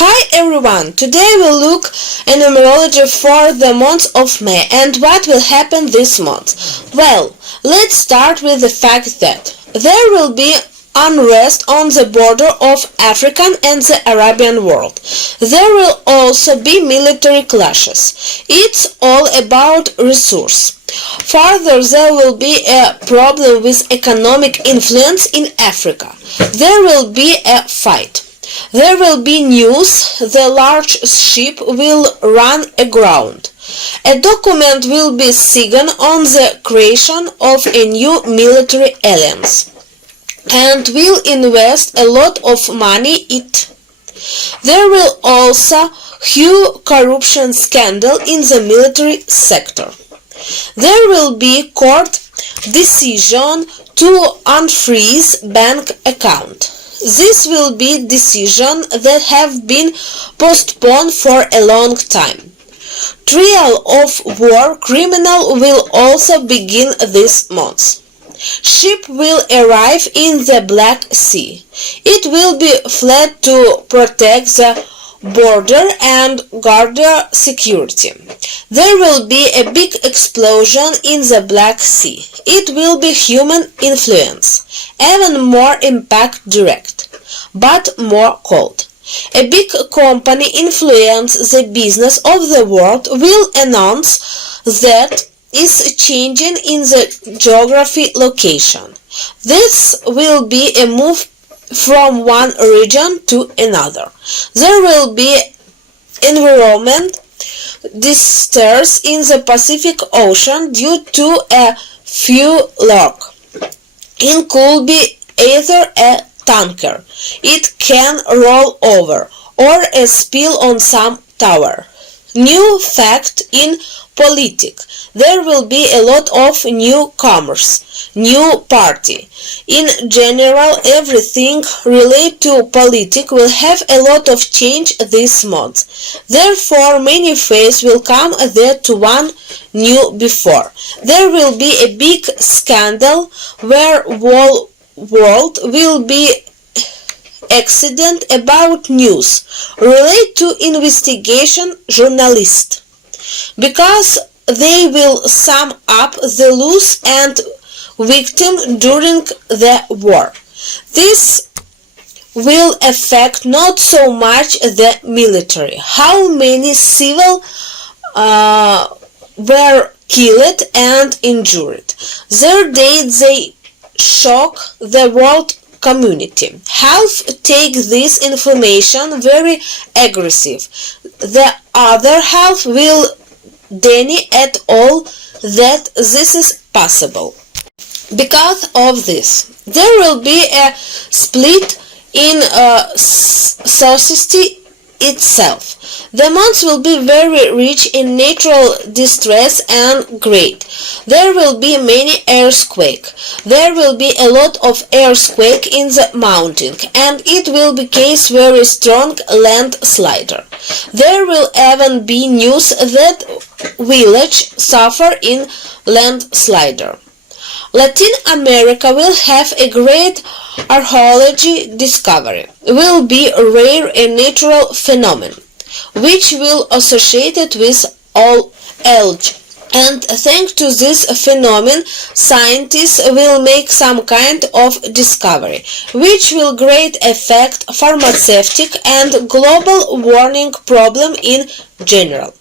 Hi everyone! Today we'll look at numerology for the month of May and what will happen this month. Well, let's start with the fact that there will be unrest on the border of African and the Arabian world. There will also be military clashes. It's all about resource. Further, there will be a problem with economic influence in Africa. There will be a fight. There will be news, the large ship will run aground. A document will be signed on the creation of a new military alliance and will invest a lot of money in it. There will also huge corruption scandal in the military sector. There will be court decision to unfreeze bank account. This will be decisions that have been postponed for a long time. Trial of war criminal will also begin this month. Ship will arrive in the Black Sea. It will be fled to protect the border and guard security. There will be a big explosion in the Black Sea. It will be human influence, even more impact direct, but more cold. A big company influence the business of the world will announce that is changing in the geography location. This will be a move from one region to another. There will be environment disturbance in the Pacific Ocean due to a fuel leak. It could be either a tanker, it can roll over, or a spill on some tower. New fact in politics. There will be a lot of newcomers, new party. In general, everything related to politics will have a lot of change this month. Therefore, many faces will come that one knew before. There will be a big scandal where whole world will be accident about news related to investigation journalists, because they will sum up the loss and victim during the war. This will affect not so much the military, how many civil were killed and injured. Their death they shock the world community. Half take this information very aggressive. The other half will deny at all that this is possible. Because of this, there will be a split in society itself. The month will be very rich in natural distress and great. There will be many earthquakes. There will be a lot of earthquake in the mountain, and it will be case very strong landslider. There will even be news that village suffer in landslider. Latin America will have a great archaeology discovery. Will be a rare and natural phenomenon, which will associated with all algae. And thanks to this phenomenon, scientists will make some kind of discovery, which will great affect pharmaceutic and global warming problem in general.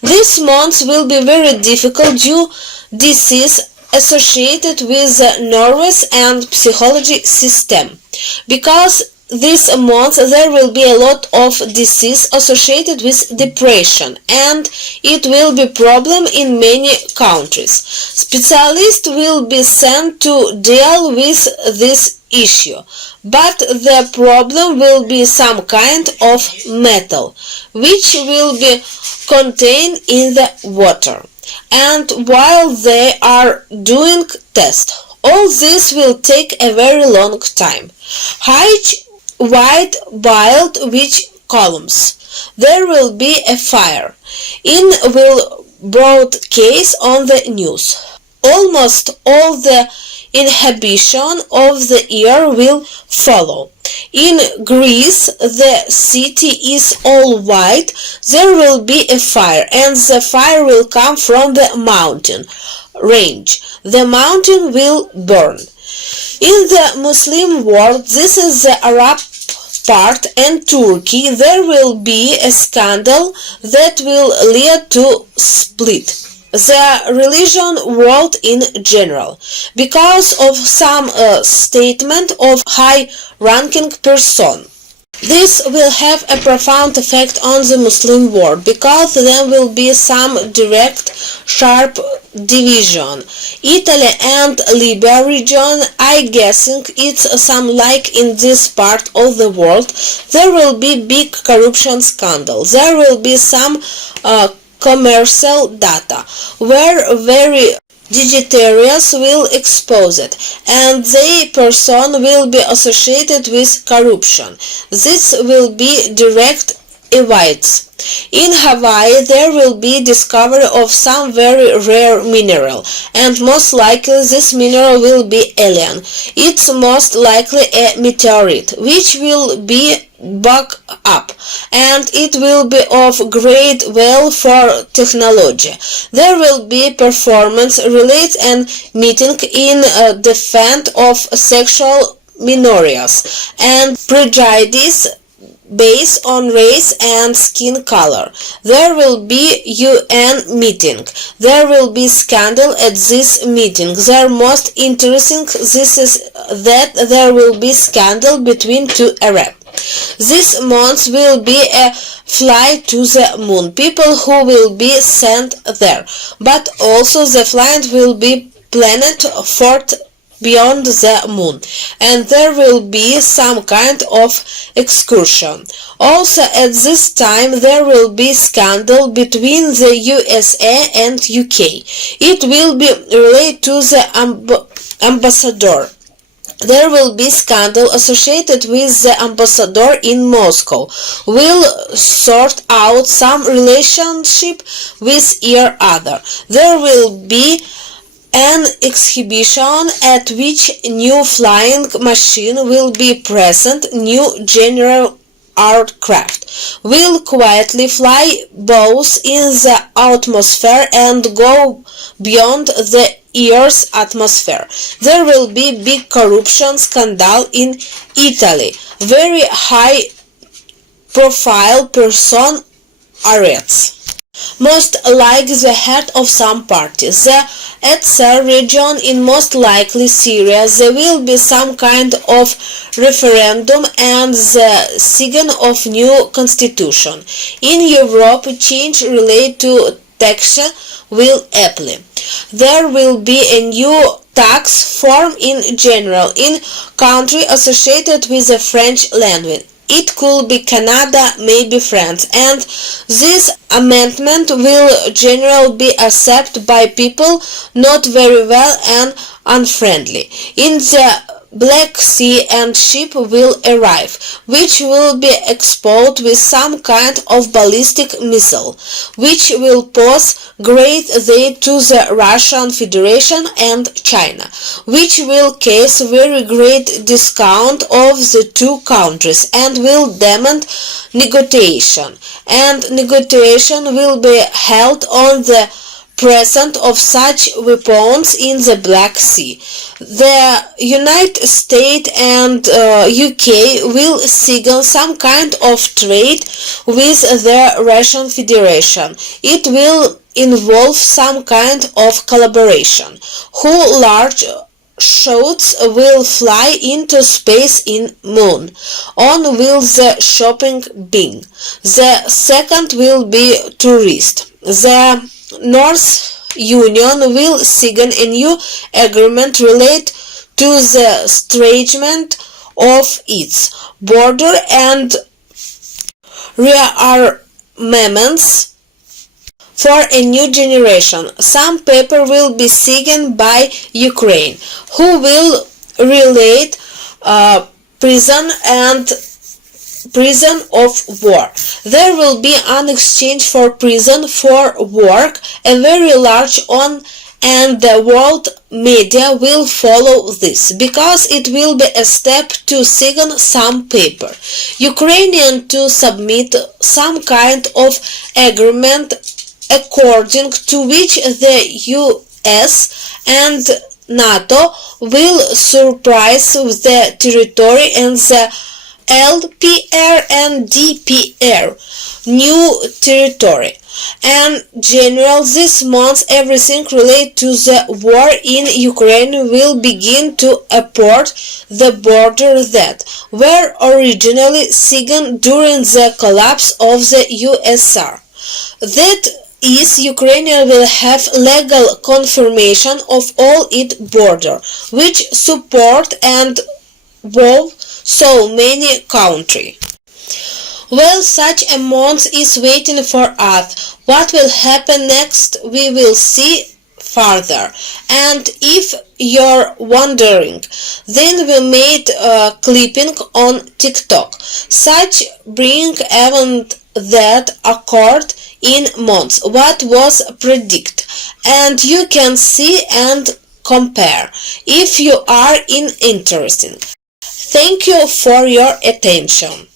This month will be very difficult due disease associated with the nervous and psychology system, because this month there will be a lot of disease associated with depression, and it will be problem in many countries. Specialists will be sent to deal with this issue, but the problem will be some kind of metal which will be contained in the water. And while they are doing tests, all this will take a very long time. White build which columns. There will be a fire. In will broadcast on the news. Almost all the inhibition of the ear will follow. In Greece, the city is all white. There will be a fire, and the fire will come from the mountain range. The mountain will burn. In the Muslim world, this is the Arab part, and Turkey, there will be a scandal that will lead to split the religion world in general because of some statement of high-ranking person. This will have a profound effect on the Muslim world because there will be some direct, sharp division. Italy and Libya region, I guessing it's some like in this part of the world, there will be big corruption scandal. There will be some commercial data where very digitarians will expose it, and the person will be associated with corruption. This will be direct evides. In Hawaii, there will be discovery of some very rare mineral, and most likely this mineral will be alien. It's most likely a meteorite, which will be back up, and it will be of great value for technology. There will be performance related and meeting in defense of sexual minorities and prejudice based on race and skin color. There will be UN meeting. There will be scandal at this meeting. The most interesting this is that there will be scandal between two Arabs. This month will be a flight to the moon. People who will be sent there, but also the flight will be planned for beyond the moon, and there will be some kind of excursion. Also at this time there will be scandal between the USA and UK. It will be related to the ambassador. There will be scandal associated with the ambassador in Moscow. Will sort out some relationship with each other. There will be an exhibition at which new flying machine will be present. New general aircraft will quietly fly both in the atmosphere and go beyond the Earth's atmosphere. There will be big corruption scandal in Italy. Very high profile person arrests. Most like the head of some parties. The Etser region in most likely Syria, there will be some kind of referendum and the sign of new constitution. In Europe, change related to tax will apply. There will be a new tax form in general in country associated with the French language. It could be Canada, maybe France, and this amendment will generally be accepted by people not very well and unfriendly. In the Black Sea, and ship will arrive, which will be exposed with some kind of ballistic missile, which will pose great threat to the Russian Federation and China, which will cause very great discount of the two countries and will demand negotiation, and negotiation will be held on the presence of such weapons in the Black Sea. The United States and UK will sign some kind of trade with the Russian Federation. It will involve some kind of collaboration. Who large shots will fly into space in moon. On will the shopping bin. The second will be tourist. The North Union will sign a new agreement related to the strengthening of its border and rearmaments for a new generation. Some paper will be signed by Ukraine, who will relate prison of war. There will be an exchange for prison for work, a very large on and the world media will follow this, because it will be a step to sign some paper. Ukrainian to submit some kind of agreement according to which the US and NATO will surprise the territory and the LPR and DPR new territory. And general this month everything related to the war in Ukraine will begin to approach the border that were originally signed during the collapse of the USSR. That is, Ukraine will have legal confirmation of all its border, which support and both so many countries. Well, such a month is waiting for us. What will happen next we will see further. And if you're wondering, then we made a clipping on TikTok. Such bring event that occurred in months what was predicted, and you can see and compare if you are interested. Thank you for your attention.